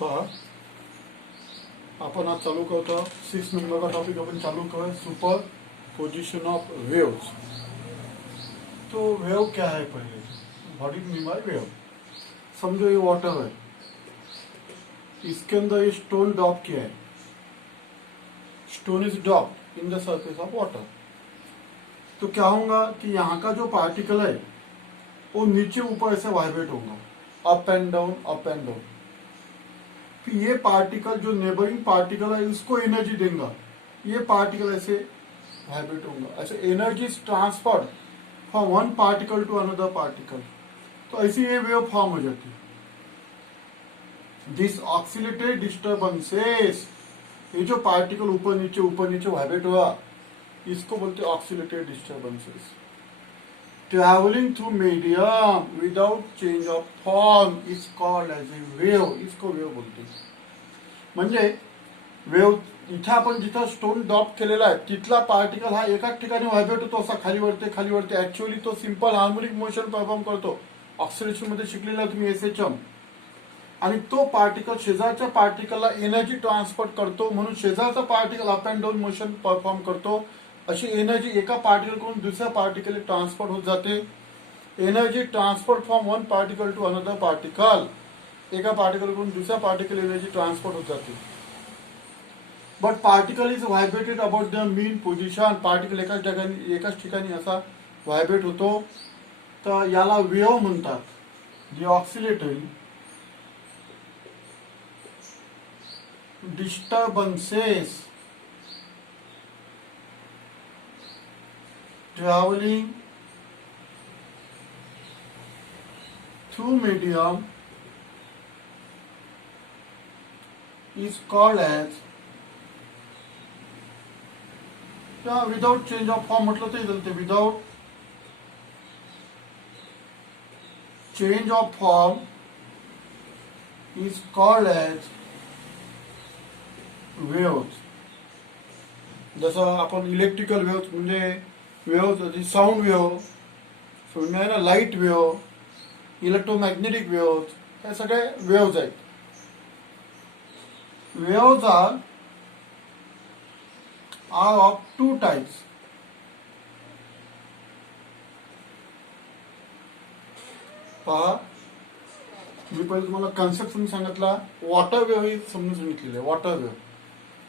पहा आपण आज चालू करतो 6 नंबर का टॉपिक अपन चालू करें सुपर पोजिशन ऑफ वेव्स। तो वेव क्या है पहले, what is mean by wave. समझो ये वाटर है, इसके अंदर ये स्टोन ड्रॉप किया है, stone is drop in the surface of water. तो क्या होगा कि यहाँ का जो पार्टिकल है वो नीचे ऊपर ऐसे वाइब्रेट होगा, up and down up and down. फिर ये पार्टिकल जो नेबरिंग पार्टिकल है इसको एनर्जी देगा, ये पार्टिकल ऐसे वाइब्रेट होगा, ऐसे energy transfer from one particle to another particle. तो ऐसी ये वेव फॉर्म हो जाती है। दिस ऑक्सिलेटेड डिस्टर्बेंसेस, ये जो पार्टिकल ऊपर नीचे वाइब्रेट हुआ इसको बोलते हैं oscillated disturbances. Travelling through medium without change of form is called as a wave, इसको वेव बोलते हैं। म्हणजे वेव इथे आपण जिथं स्टोन ड्रॉप केलेला आहे तिथला पार्टिकल हा एकाच ठिकाणी व्हायब्रेट होतो, असा खाली वरते ऍक्च्युअली तो सिंपल हार्मोनिक मोशन परफॉर्म करतो। ऑक्सिलेशन मध्ये शिकलेला तुम्ही एसएचएम। आणि तो पार्टिकल शेजारच्या पार्टिकलला एनर्जी ट्रान्सफर करतो, म्हणून शेजारचा particle up and down motion perform करतो। अशी एनर्जी एका पार्टिकल कडून दुसऱ्या पार्टिकल ट्रान्सफर होत जाते। Energy transfer from one particle to another particle, एका पार्टिकल कडून दुसऱ्या पार्टिकल एनर्जी ट्रान्सफर होत जाते। But particle is vibrated about the mean position, particle एकाच ठिकाणी असा व्हायब्रेट होतो, तर याला वेव्ह म्हणतात। The oscillatory disturbances traveling through medium is called as without change of form म्हटलं तरी चालते, without change of form is called as waves। जसं आपण इलेक्ट्रिकल वेव्स म्हणजे वेव्ह, साऊंड वेव्ह आहे ना, लाईट वेव्ह, इलेक्ट्रोमॅग्नेटिक वेव्ह, हे सगळे वेव्ज आहेत। Waves are of two types. पहा मी पहिले तुम्हाला कन्सेप्ट समजून सांगितला, वॉटर वेव्ह ही समजून सांगितलेली आहे। वॉटर वेव्ह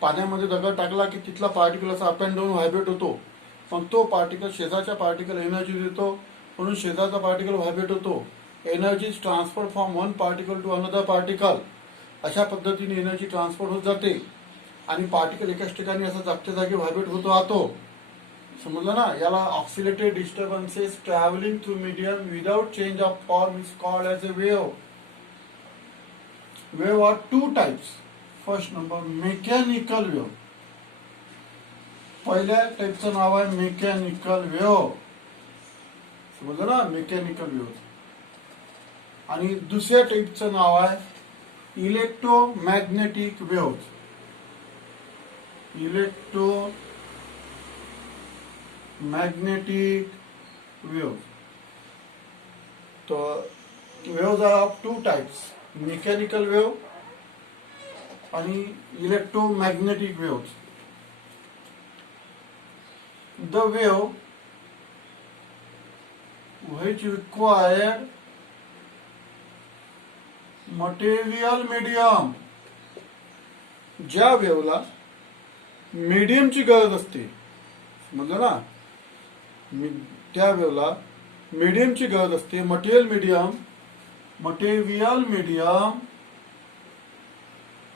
पाण्यामध्ये दगड टाकला की तिथला पार्टिकल असा अप अँड डाऊन व्हायब्रेट होतो, पण तो पार्टिकल शेजारच्या पार्टिकल एनर्जी देतो, म्हणून शेजारचा पार्टिकल व्हायब्रेट होतो। Energy transfer from one particle to another particle, अशा पद्धतीने एनर्जी ट्रान्सफर होत जाते आणि पार्टिकल एकाच ठिकाणी असा जागच्या जागी व्हायब्रेट होत राहतो। समजलं ना, याला oscillated disturbances travelling through medium without change of form is called as a wave. Wave are two types. First number mechanical wave, पहिल्या टाईपचं नाव आहे मेकॅनिकल वेव्ह, समजलं ना, मेकॅनिकल वेव्ह। आणि दुसऱ्या टाईपचं नाव आहे इलेक्ट्रोमॅग्नेटिक वेव्ह, इलेक्ट्रोमॅग्नेटिक वेव्ह। तो waves are of two types, mechanical wave आणि electromagnetic wave. The wave which required material medium, ज्या वेव्हला मीडियमची गरज असते, समजलं ना, त्या वेव्हला मीडियमची गरज असते। Material medium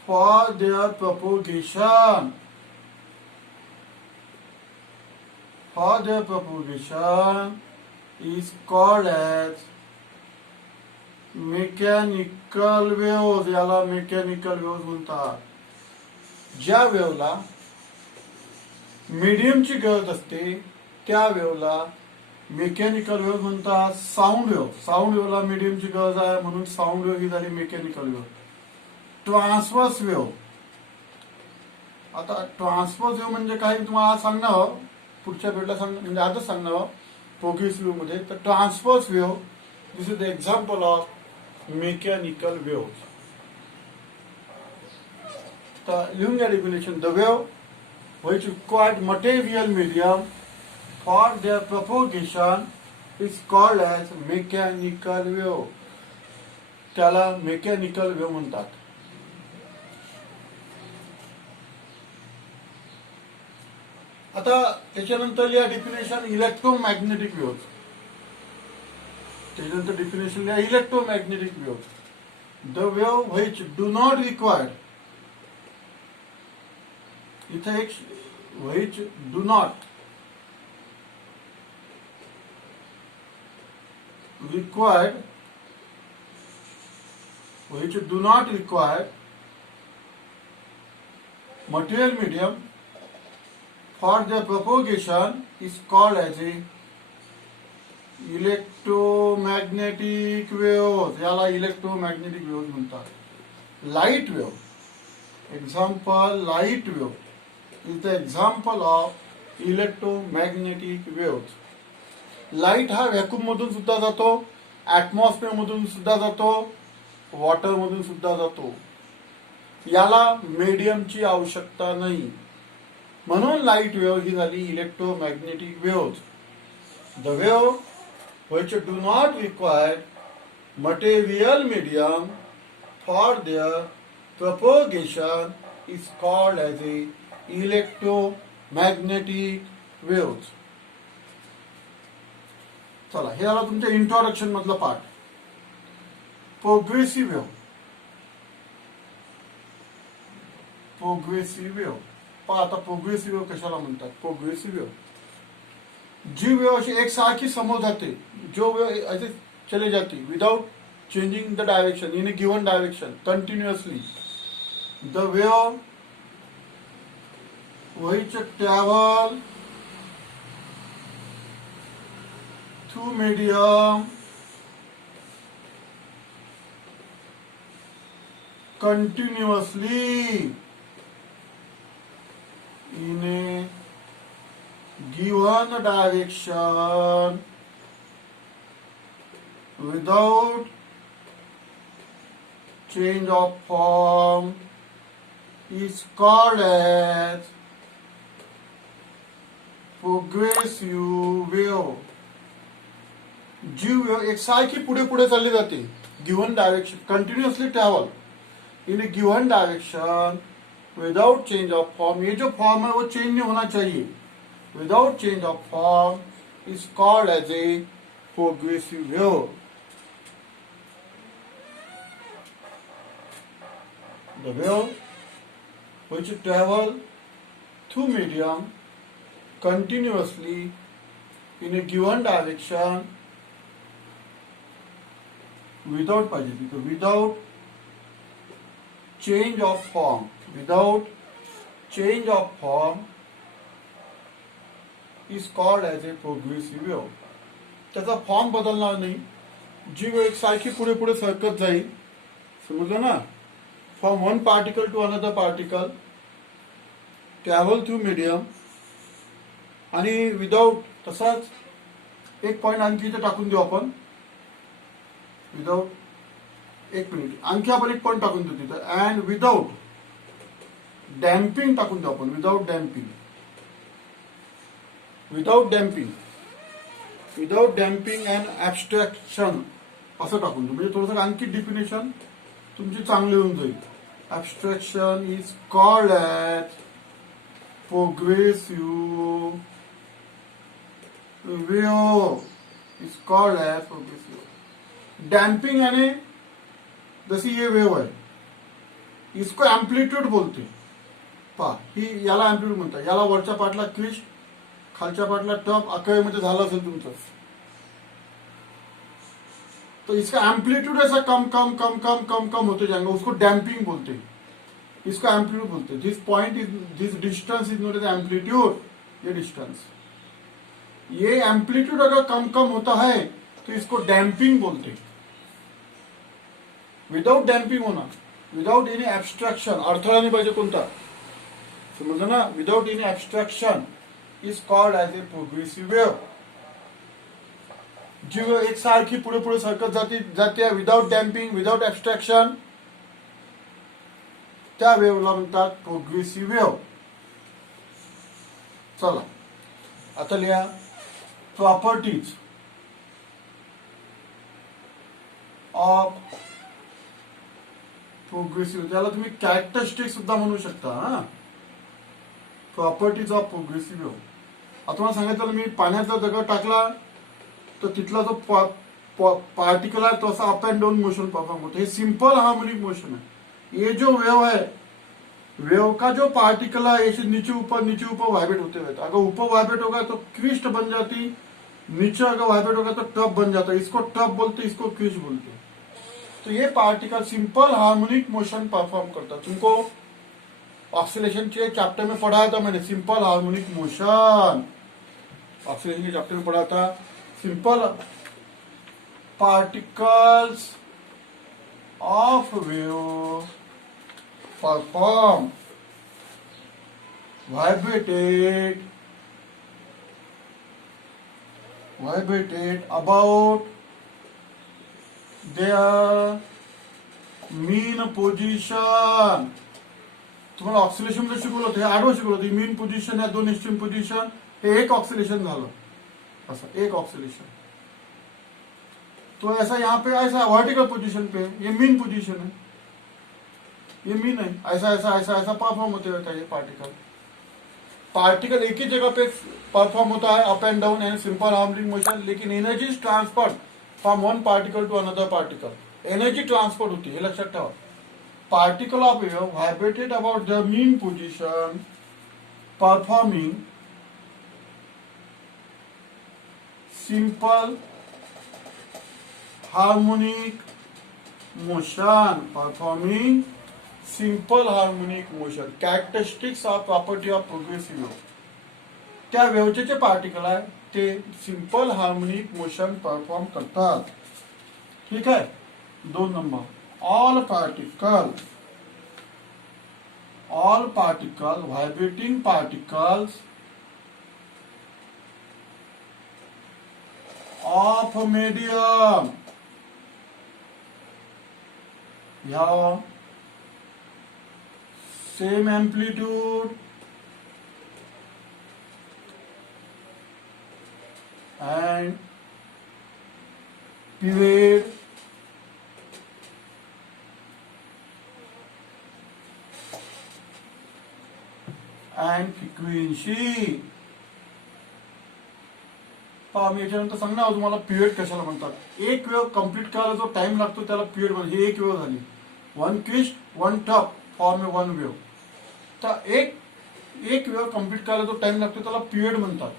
for their propagation, for their propagation is called as mechanical waves, याला मेकॅनिकल वेव्स म्हणतात। ज्या वेव्हला मीडियमची गरज असते त्या वेव्हला मेकॅनिकल वेव्ह म्हणतात। साऊंड वेव्हला मीडियमची गरज आहे म्हणून साऊंड वेव्ह ही झाली मेकॅनिकल वेव्ह। ट्रान्सव्हर्स वेव्ह, आता ट्रान्सव्हर्स वेव्ह म्हणजे काय तुम्हाला सांगणार, पुढच्या भेटला म्हणजे आजच सांगणार प्रोग्रेसिव्ह मध्ये। तर transverse wave, this is the example of mechanical wave. तर लिहून घ्या definition. The wave which required material medium for their propagation is called as mechanical wave. त्याला मेकॅनिकल वेव्ह म्हणतात. आता त्याच्यानंतर लिहा डेफिनेशन इलेक्ट्रोमॅग्नेटिक वेव्ह. त्याच्यानंतर डेफिनेशन लिहा electromagnetic wave. The wave which do not require, इथे एक which do not required, which do not require material medium for their propagation is called as a electromagnetic waves. याला electromagnetic wave म्हणतात. Light wave, example light wave is the example of electromagnetic waves. Light हा vacuum मधून सुद्धा जातो, atmosphere मधून सुद्धा जातो, water मधून सुद्धा जातो. याला मीडियमची आवश्यकता नाही, म्हणून लाईट वेव्ह ही झाली electromagnetic wave. The wave which do not require material medium for their propagation is called as a electromagnetic waves. चला, हे झालं तुमच्या इंट्रोडक्शन मधला part. Progressive wave. Progressive wave पहा आता प्रोग्रेसिव्ह वेव्ह कशाला म्हणतात. प्रोग्रेसिव्ह वेव्ह जी वेव्ह अशी एक सारखी समोर जाते, जो वेव्ह ऐसे चले जाती without changing the direction in a given direction continuously. The wave which travel through medium continuously in a given direction without change of form is called as progressive wave. जी वेव्ह एक सारखी पुढे पुढे चालली जाते, given direction continuously travel in a given direction without change of form. ये जो form है वो चेंज नहीं होना चाहिए. Without change of form is called as a progressive wave. The wave which travel through medium continuously in a given direction without change of form, is called as a progressive wave. त्याचा form बदलणार नाही, जी wave एक सारखी पुढे पुढे सरकत जाईल. समजलं ना. From one particle to another particle, travel through medium आणि विदाउट. तसाच एक पॉइंट आणखी इथे टाकून देऊ आपण. विदाउट, एक मिनिट, आणखी आपण एक पॉइंट टाकून देऊ तिथं. अँड विदाउट डॅम्पिंग टाकून देऊ आपण. विदाउट डॅम्पिंग अँड ऍब्स्ट्रॅक्शन असं टाकून देऊ. म्हणजे थोडंसं आणखी डिफिनेशन तुमची चांगली होऊन जाईल. Abstraction is called as progressive wave. Is called as progressive. Damping यानी जशी ये वेव आहे, इसको एम्प्लिट्यूड बोलते. पहा, ही याला एम्प्लिट्यूड म्हणतात. याला वरच्या पार्टला क्रिस्ट, खालच्या पार्टला टप अकळीमध्ये झालं असेल तुमचं, तो इसका एम्पलीट्यूड ऐसा कम कम कम कम कम कम होते जाएंगे, उसको डैम्पिंग बोलते हैं. इसको एम्पलीट्यूड बोलते हैं. This point is, this distance is known as amplitude. ये डिस्टेंस, ये एम्पलीट्यूड अगर कम कम होता है तो इसको डैम्पिंग बोलते हैं. विदाउट डैम्पिंग होना, विदाउट एनी एब्स्ट्रॅक्शन, अडथळा नाही पाहिजे कोणता. समजलं ना. Without any abstraction is called as a progressive wave. जी वेव एक सारखी पुढे पुढे सरकत जाते विदाउट डॅम्पिंग, विदाउट ऍब्स्ट्रॅक्शन, त्या वेव्हला म्हणतात प्रोग्रेसिव्ह वेव्ह. चला आता लिहा प्रॉपर्टीज ऑफ प्रोग्रेसिव्ह, त्याला तुम्ही कॅरेक्टरिस्टिक सुद्धा म्हणू शकता. हा, प्रॉपर्टीज ऑफ प्रोग्रेसिव्ह वेव्ह. आता तुम्हाला सांगितलं मी पाण्याचा दगड टाकला तर तिथला जो पार्टिकल आहे तो असा up and down motion perform होतो. हे सिंपल हार्मोनिक मोशन है. ये जो वेव है, वेव का जो पार्टिकल है ऐसे नीचे ऊपर वाइब्रेट होते रहता है. अगर ऊपर वाइब्रेट होगा तो क्रिस्ट बन जाती, नीचे अगर वाइब्रेट होगा तो टब बन जाता है. इसको टब बोलते, इसको क्रिस्ट बोलते. तो ये particle simple harmonic motion perform करता. तुमको ऑक्सीलेशन के चैप्टर में पढ़ाया था मैंने, सिंपल हार्मोनिक मोशन. ऑक्सीलेशन के चैप्टर में पढ़ा था simple particles of wave perform vibrated about their mean position. तुम्हाला ऑक्सिलेशन मध्ये शिकवलं होतं, हे आडवं शिकवलं होतं. मीन पोझिशन या दोन एक्स्ट्रीम पोझिशन, हे एक ऑक्सिलेशन झालं. असं एक ऑक्सिलेशन. तो ऐसा यहाँ पे ऐसा वर्टिकल पोजीशन पे ये मीन पोजीशन है, ये मीन है. ऐसा ऐसा ऐसा ऐसा परफॉर्म होते रहता है ये पार्टिकल. पार्टिकल एक ही जगह पे परफॉर्म होता है up and down and simple harmonic motion. लेकिन energy is transferred from one particle to another particle. Energy transfer होती है, लक्षात ठेवा. Particle of wave vibrated about the mean position performing simple harmonic motion. Performing simple harmonic motion. Characteristics of property of progressive wave. त्या वेव्हचे जे particle आहे ते simple harmonic motion perform करतात. ठीक आहे. 2 number, all particle vibrating particles of medium या same amplitude and period and frequency. पहा मी याच्यानंतर सांगणार तुम्हाला पिरियड कशाला म्हणतात. एक वेव कंप्लीट करायला जो टाइम लागतो त्याला पिरियड म्हणतात. ही एक वेव झाली. One crest one trough form one wave. तर एक वेव कंप्लीट करायला जो टाइम लागतो त्याला पिरियड म्हणतात.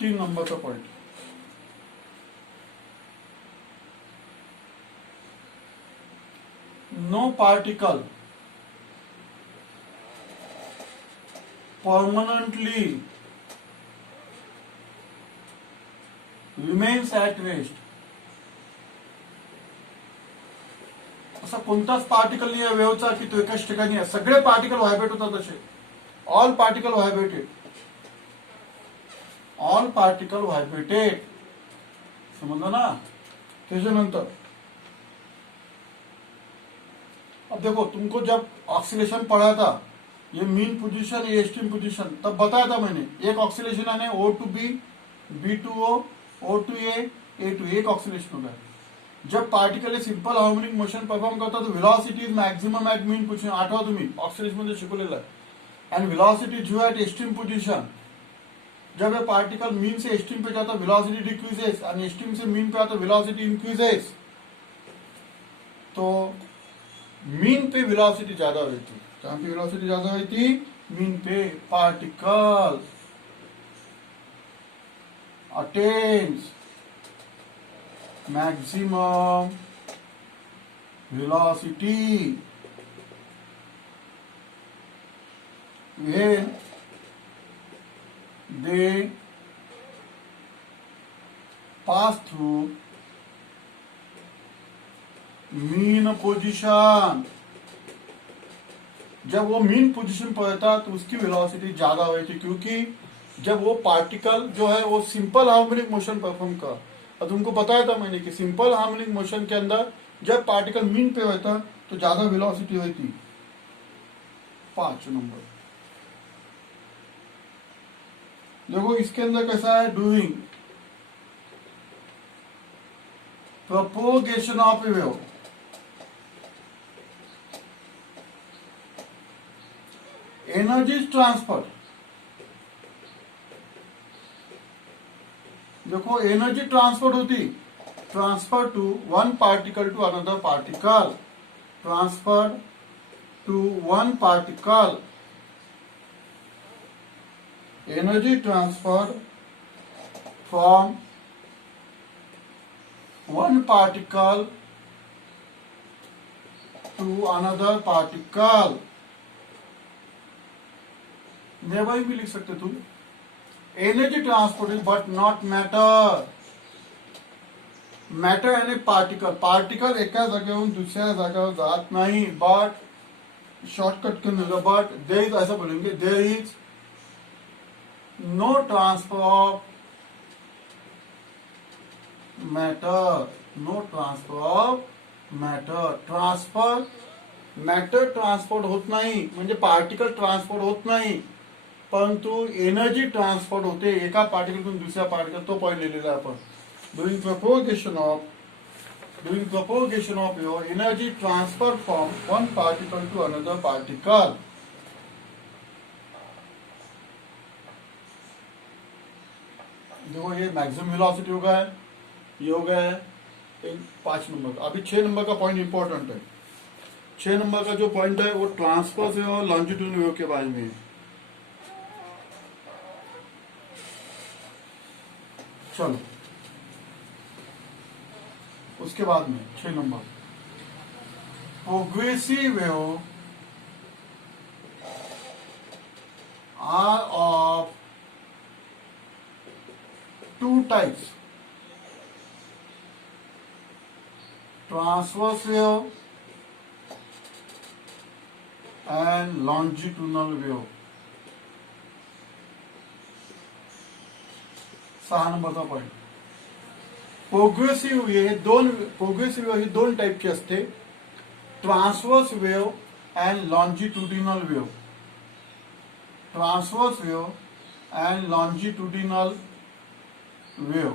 3 नंबरचा point. No particle permanently remains at rest. असा कोणताच पार्टिकल नाही आहे वेव्हचा की तो एकाच ठिकाणी आहे. सगळे पार्टिकल व्हायब्रेट होतात असे. All particle vibrated. All particle vibrated. समझला ना. त्याच्यानंतर अब देखो, तुमको जब ऑक्सीलेशन पढ़ा था, ये मीन पोजीशन, ये एक्सट्रीम पोजीशन, तब बताया था मैंने. एक ऑक्सीलेशन आने O to B, B to O, O to A, A to A, एक ऑक्सीलेशन होता है. जब particle simple harmonic motion perform करता तो velocity is maximum at mean position. आठवा तुम्ही ऑक्सिलेशन मध्ये शिकवलेलं आहे. एंड वेलोसिटी जो ॲट एक्सट्रीम पोजीशन. जब ये पार्टिकल मीन से एक्सट्रीम पे जाता वेलोसिटी डिक्रीजेस और एक्सट्रीम से मीन पे आता वेलोसिटी इंक्रीजेस. तो मीन पे वेलोसिटी ज्यादा हुई थी. कहां पे वेलोसिटी ज्यादा हुई थी? मीन पे. Particle attains maximum velocity when they pass through mean position. जब वो मीन पोजीशन पर रहता तो उसकी वेलोसिटी ज्यादा हुई थी, क्योंकि जब वो पार्टिकल जो है वो सिंपल हार्मोनिक मोशन परफॉर्म कर. अब तुमको बताया था मैंने कि सिंपल हार्मोनिक मोशन के अंदर जब पार्टिकल मीन पे रहता तो ज्यादा वेलोसिटी हुई थी 5 नंबर। देखो इसके अंदर कैसा है, during propagation of wave, energy transfer. देखो एनर्जी ट्रांसफर होती, transfer to one particle to another particle, transfer to one particle, energy transfer from one particle to another particle. Never भी लिख सकते तुम, energy transport but not matter. Matter यानी particle, particle एका जागेवरून दुसऱ्या जागेवर जात नाही, बट शॉर्टकट करने बट देर इज, ऐसा बोलेंगे there is no transfer of matter, no transfer of matter. Transfer matter transport होत नाही, म्हणजे पार्टिकल ट्रान्सपोर्ट होत नाही, परंतु एनर्जी ट्रान्सपोर्ट होते एका पार्टिकलतून दुसऱ्या पार्टिकल। तो पॉइंट लिहिलेला आहे आपण, during propagation of your energy transfer from one particle to another particle। देखो ये मैक्सिमम वेलोसिटी हो गया है, ये हो गया है 5 नंबर का। अभी 6 नंबर का पॉइंट इंपॉर्टेंट है। 6 नंबर का जो पॉइंट है वो ट्रांसफर वेव और लॉन्जिट्यूडनल वेव के बारे में है। चलो उसके बाद में 6 number, progressive wave are of 2 types, transverse wave and longitudinal wave. 6 नंबरचा पॉइंट, प्रोग्रेसिव्ह प्रोग्रेसिव्ह ही 2 टाइपची असते, transverse wave and longitudinal wave. Transverse wave and longitudinal wave,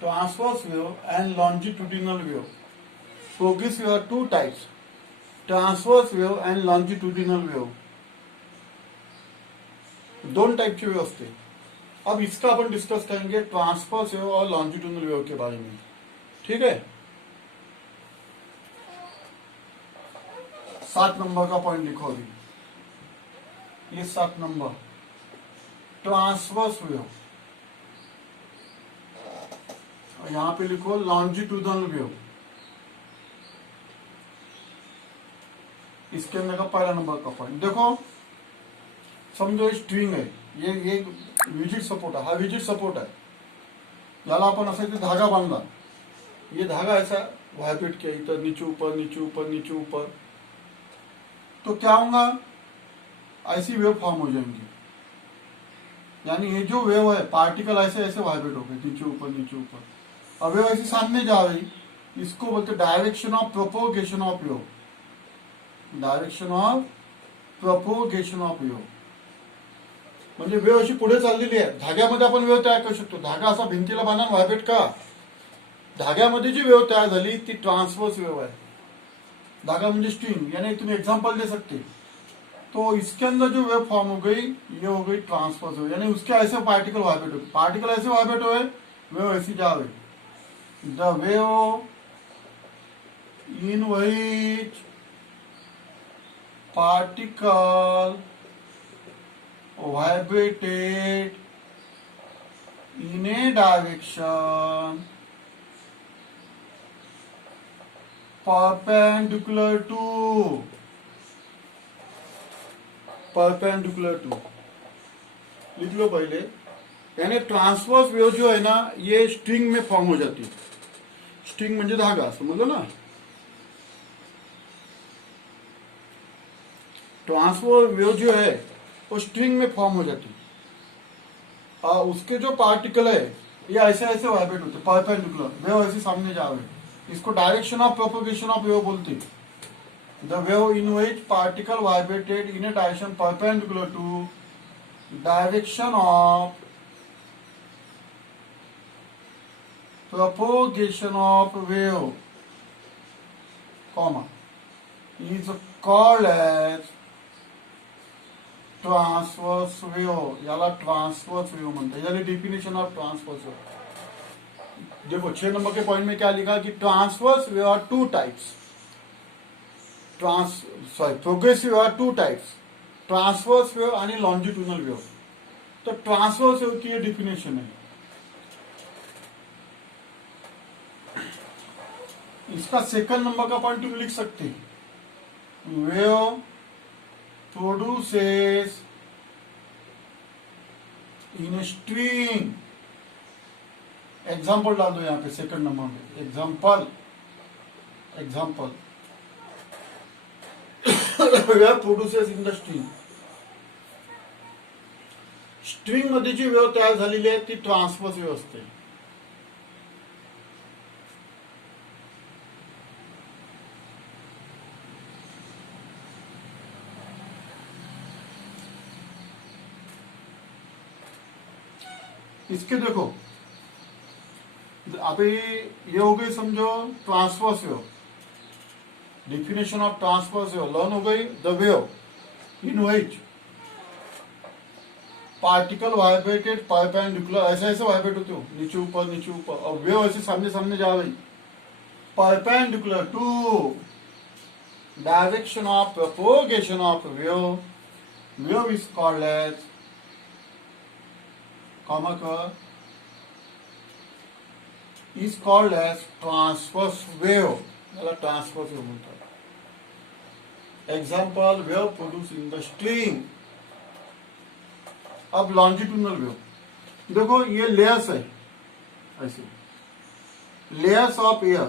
transverse wave and longitudinal wave. Progressive are 2 types, transverse wave and longitudinal wave. 2 टाइपची wave असते। अब इसका अपन discuss करेंगे transverse wave और लॉन्जिट्यूडनल वेव के बारे में, ठीक है। 7 नंबर का पॉइंट लिखो अभी, ये 7 नंबर, ट्रांसवर्स वेव, और यहां पे लिखो लॉन्जिट्यूडनल वेव। इसके अंदर का पहला नंबर का पॉइंट देखो, समझो स्ट्रिंग है, ये विजिट सपोर्ट है, हा विजिट सपोर्ट है, याला आपण असा इथे धागा बांधला, ये धागा ऐसा वाइब्रेट किया इधर नीचे ऊपर नीचे ऊपर नीचे ऊपर, तो क्या होगा, ऐसी वेव फॉर्म हो जाएंगी। यानी ये जो वेव है पार्टिकल ऐसे ऐसे वाइब्रेट हो गए नीचे ऊपर नीचे ऊपर, और वेव ऐसे सामने जा रही, इसको बोलते direction of propagation of wave, direction of propagation of wave. म्हणजे वेव अशी पुढे चाललेली आहे, धाग्यामध्ये आपण वेव तयार करू शकतो। धागा असा भिंतीला बांधून व्हायब्रेट का, धाग्यामध्ये जी वेव तयार झाली ती ट्रांसवर्स वेव है। धागा म्हणजे स्ट्रिंग, यानी तुम एग्जांपल दे सकते, तो इसके अंदर जो वेव फॉर्म हो गई ये हो गई ट्रांसवर्स वेव, यानी उसके ऐसे पार्टिकल वाइब्रेट हो, पार्टिकल ऐसे वाइब्रेट हुए, वेव ऐसी जा रही। The wave in which particle vibrated in a direction perpendicular to लिख लो पहले। यानी ट्रांसवर्स वेव जो है ना ये स्ट्रिंग में फॉर्म हो जाती है, स्ट्रिंग म्हणजे धागा, समझो ना। ट्रांसवर्स वेव जो है वो स्ट्रिंग में फॉर्म हो जाती है, और उसके जो पार्टिकल है ये ऐसे ऐसे वाइब्रेट होते, परपेंडिकुलर वेव ऐसे सामने जा रहे, इसको direction of propagation of wave बोलते। The wave in which particle vibrated in a direction perpendicular to direction of propagation of wave, comma, is called as transverse wave. याला ट्रांसवर्स वेव म्हणते. यानी definition of transverse wave. देखो 6 number के point में क्या लिखा कि transverse wave are two types. Progressive wave are two types, transverse wave आणि longitudinal wave. तो ट्रांसवर्स वेव की ये डिफिनेशन है. इसका सेकंड नंबर का पॉइंट तुम लिख सकते हैं. Wave produces in a string. Example डाल दो यहां पे सेकंड नंबर में. Example wave produces in the string. String मध्ये जी वेव तयार झालेली आहे ती ट्रान्सवर्स वेव असते. इसके देखो अभी ये हो गई समझो transverse wave. Definition of transverse wave learn हो गई. The wave in which particle vibrated perpendicular, ऐसे ऐसे वाइब्रेट होते हो नीचे ऊपर और वेव ऐसे सामने सामने जा रही perpendicular to direction of propagation of wave. Wave is called as is called as transverse wave. याला ट्रांसवर्स वेव म्हणतात. Example wave produce in the string. अब लॉन्जिट्यूडनल वेव देखो ये लेयर्स है, ऐसे लेयर्स ऑफ एयर.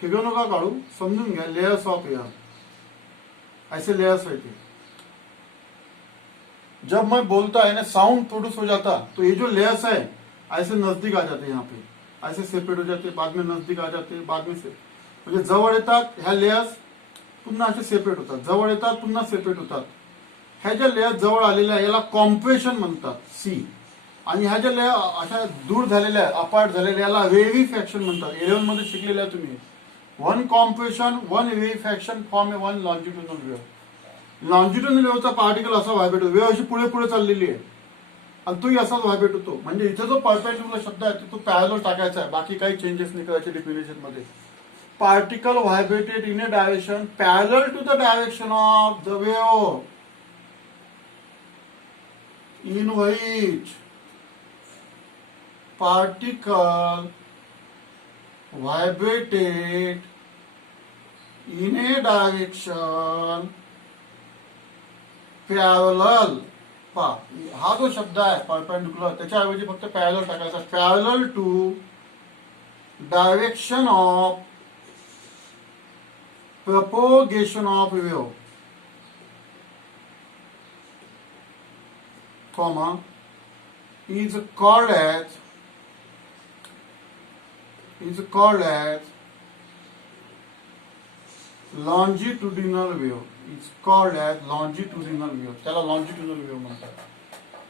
फिगर नका काढू, समजून घ्या. लेयर्स ऑफ एयर ऐसे लेयर्स है. जब मैं बोलता है ना साउंड प्रोड्यूस हो जाता तो ये जो लेयर्स है ऐसे नजदीक आ जाते, यहाँ पे ऐसे सेपरेट हो जाते, बाद में नजदीक आ जाते, बाद में से म्हणजे जवळ येतात ह्या लेयर्स, पुन्हा असे सेपरेट होतात, जवळ येतात पुन्हा सेपरेट होतात. ह्या ज्या लेयर जवळ आलेल्या आहे याला कॉम्प्रेशन म्हणतात सी. आणि ह्या ज्या लेयर अशा दूर झालेल्या आहे अपार्ट झालेल्या याला रेव्हिफॅक्शन म्हणतात. 11 मध्ये शिकलेल्या आहे तुम्ही. One compression one rarefaction form a one longitudinal wave. Longitudinal वेव्हचा पार्टिकल असा व्हायब्रेट होतो. वेव्ह अशी पुढे पुढे चाललेली आहे आणि तोही असाच व्हायब्रेट होतो. म्हणजे इथे जो परपेंडिकुलर शब्द आहे तो पॅरलल टाकायचा आहे, बाकी काही चेंजेस नाही करायचे डिफिनेशन मध्ये. Particle vibrated in a direction parallel to the direction of the wave in which particle vibrated in a direction parallel. हा जो शब्द आहे परपेंडिकुलर त्याच्याऐवजी फक्त पॅरलल टाकायचा. Parallel to direction of propagation of wave, comma, is called as longitudinal wave. It's called as longitudinal wave. त्याला longitudinal wave म्हणतात.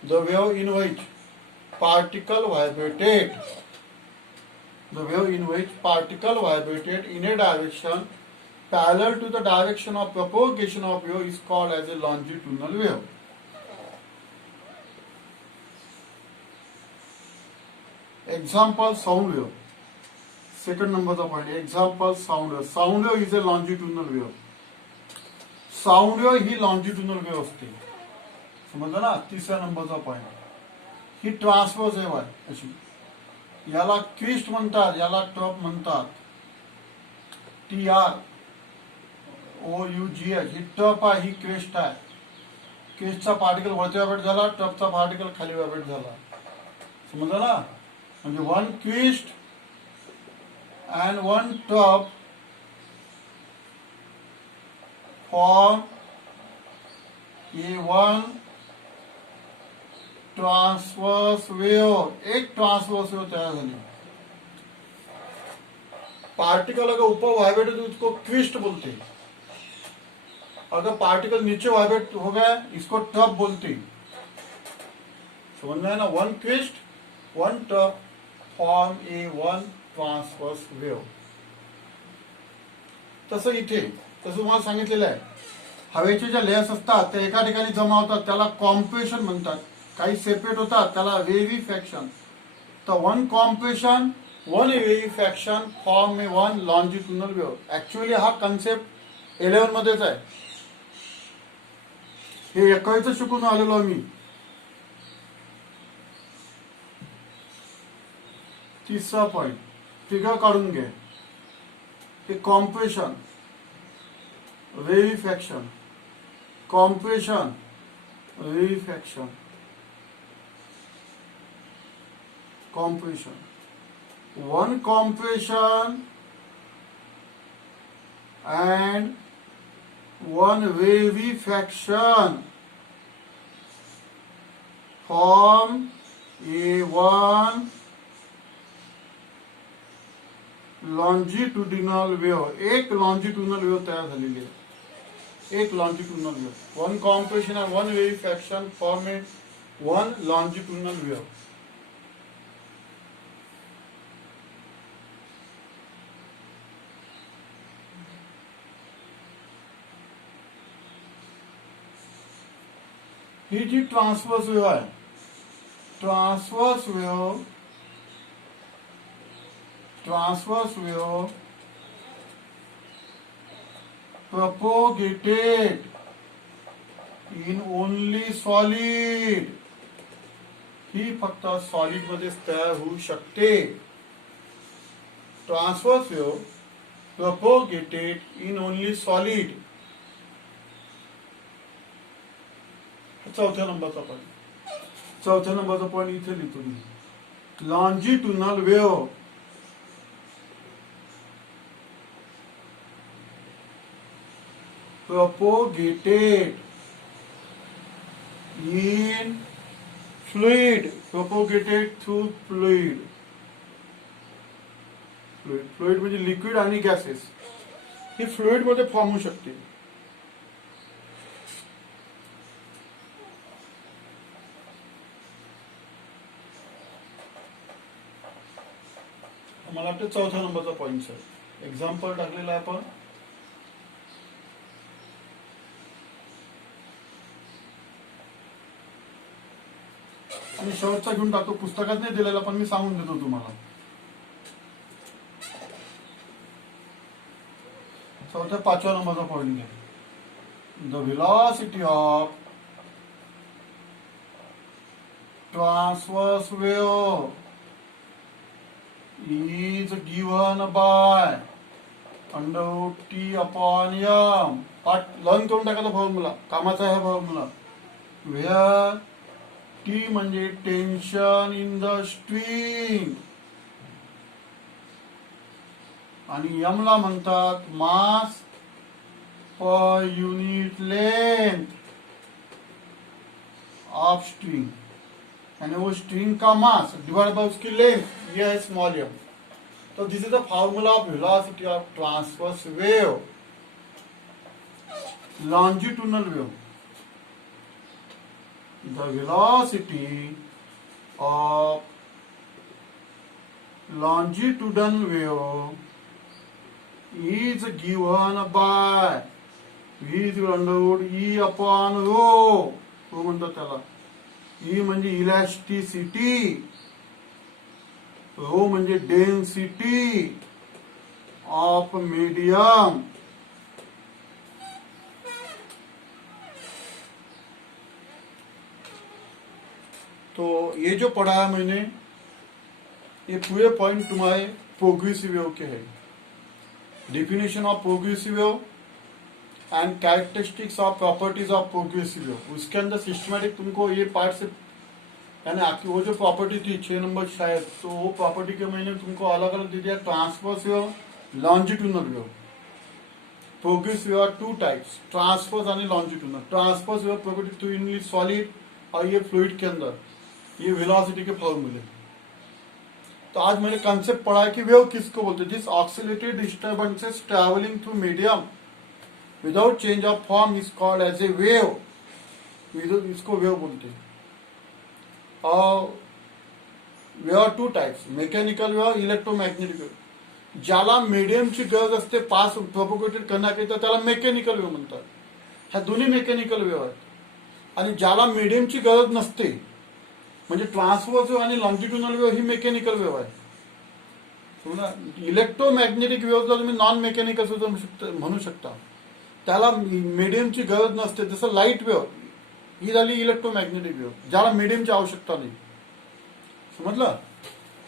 The wave in which particle vibrated in a direction parallel to the direction of propagation of wave is called as a longitudinal wave. Example sound wave. Second number point. Example sound wave. Sound wave is a longitudinal wave. Sound wave he longitudinal wave असते. समजलं ना. तिसऱ्या नंबरचा point. ही transverse wave आहे अशी. याला क्विस्ट म्हणतात, याला ट्रप म्हणतात. TROUGH ही ट्रप आहे, ही क्वेस्ट आहे. क्वेस्टचा पार्टिकल वरती व्हायब्रेट झाला, ट्रपचा पार्टिकल खाली व्हायब्रेट झाला. समजलं ना. म्हणजे one crest and one trough form A1 transverse wave. एक ट्रांसवर्स वेव तैयार झाली. पार्टिकल अगर ऊपर वाइब्रेट होती उसको क्विस्ट बोलते हैं. अगर पार्टिकल नीचे वाइब्रेट हो गया इसको टफ बोलते हैं। समझ में है ना, one crest one trough form a one transverse wave. तसं इथे तसं तुम्हाला सांगितलेलं आहे, हवेचे ज्या लेयर्स असतात ते एका ठिकाणी जमा होतात त्याला कॉम्प्रेशन म्हणतात, काही सेपरेट होतात त्याला वेव्हिफॅक्शन। तर one compression one वेव्हिफॅक्शन form a one longitudinal wave. Actually हा कन्सेप्ट 11 मध्येच आहे, हे 21 शिकून आलेलो मी। तिसरा पॉइंट फिगर काढून घे, हे compression rarefaction, compression rarefaction, compression, one compression and one wavifaction form a one longitudinal wave। एक longitudinal wave तयार झालेली आहे, एक longitudinal wave, one compression and one wavifaction form a one longitudinal wave। ही जी ट्रान्सवर्स वेव्ह आहे, transverse wave propagated in only solid, ही फक्त सॉलिड मध्ये तयार होऊ शकते। Transverse wave propagated in only solid। चौथ्या नंबरचा पॉइंट इथे लिहितो मी, longitudinal wave propagated in fluid, propagated through fluid, fluid म्हणजे लिक्विड आणि गॅसेस, ही फ्लुइड मध्ये फॉर्म होऊ शकते। मला वाटतं चौथ्या नंबरचा पॉइंट आहे, एक्झाम्पल टाकलेला आहे आपण। आणि शेवटचा घेऊन टाकतो, पुस्तकात नाही दिलेला पण मी सांगून देतो तुम्हाला। चौथ्या 5व्या नंबरचा पॉइंट आहे, the velocity of transverse wave is given by √T/m। पाठ लर्न करून टाकायचा फॉर्म्युला, कामाचा आहे फॉर्म्युला, वेअर टी म्हणजे टेन्शन इन द स्ट्रिंग आणि एम ला म्हणतात mass per unit length of string, यानी वो स्ट्रिंग का मास डिवाइड बाय उसकी लेंथ, ये है स्मॉल एम। तो this is the formula of velocity of transverse wave, longitudinal wave. The velocity of longitudinal wave is given by V is under E/ρ, तो म्हणतात त्याला। E म्हणजे elasticity, ρ म्हणजे density of medium. तो ये जो पढ़ा है मैंने, ये पूरे पॉइंट तुम्हारे प्रोग्रेसिव वेव के है। Definition of progressive wave end characteristics of properties of progressive wave, उसके अंदर सिस्टमैटिक तुमको ये पार्ट से, यानी आपकी वो जो प्रॉपर्टी थी 6 नंबर शायद, तो वो प्रॉपर्टी के मैंने तुमको अलग अलग दे दिया, transverse wave, longitudinal wave. Progressive wave are two types, transverse और longitudinal. Transverse wave progressive to in solid और ये फ्लूइड के अंदर, ये वेलोसिटी के फॉर्मूले। तो आज मैंने कंसेप्ट पढ़ा है कि वेव किसको बोलते हैं, जिस oscillated disturbances travelling through medium without change of form is called as a wave. इसको वेव बोलते. Wave are two types, mechanical wave, electromagnetic wave. ज्याला मीडियमची गरज असते पास प्रोपोगेटेड करण्याकरिता त्याला मेकॅनिकल वेव म्हणतात. ह्या दोन्ही मेकॅनिकल वेव आहेत. आणि ज्याला मीडियमची गरज नसते म्हणजे ट्रान्सव्हर्स वेव आणि लॉन्जिट्युनल वेव ही मेकॅनिकल वेव आहे. इलेक्ट्रोमॅग्नेटिक वेव्हला तुम्ही नॉन मेकॅनिकल सुद्धा म्हणू शकता. त्याला मीडियमची गरज नसते. जसं लाईट वेव्ह ही झाली इलेक्ट्रोमॅग्नेटिक वेव्ह, ज्याला मीडियमची आवश्यकता नाही. समजलं?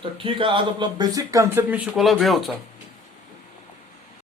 तर ठीक आहे. आज आपला बेसिक कॉन्सेप्ट मी शिकवला वेव्हचा.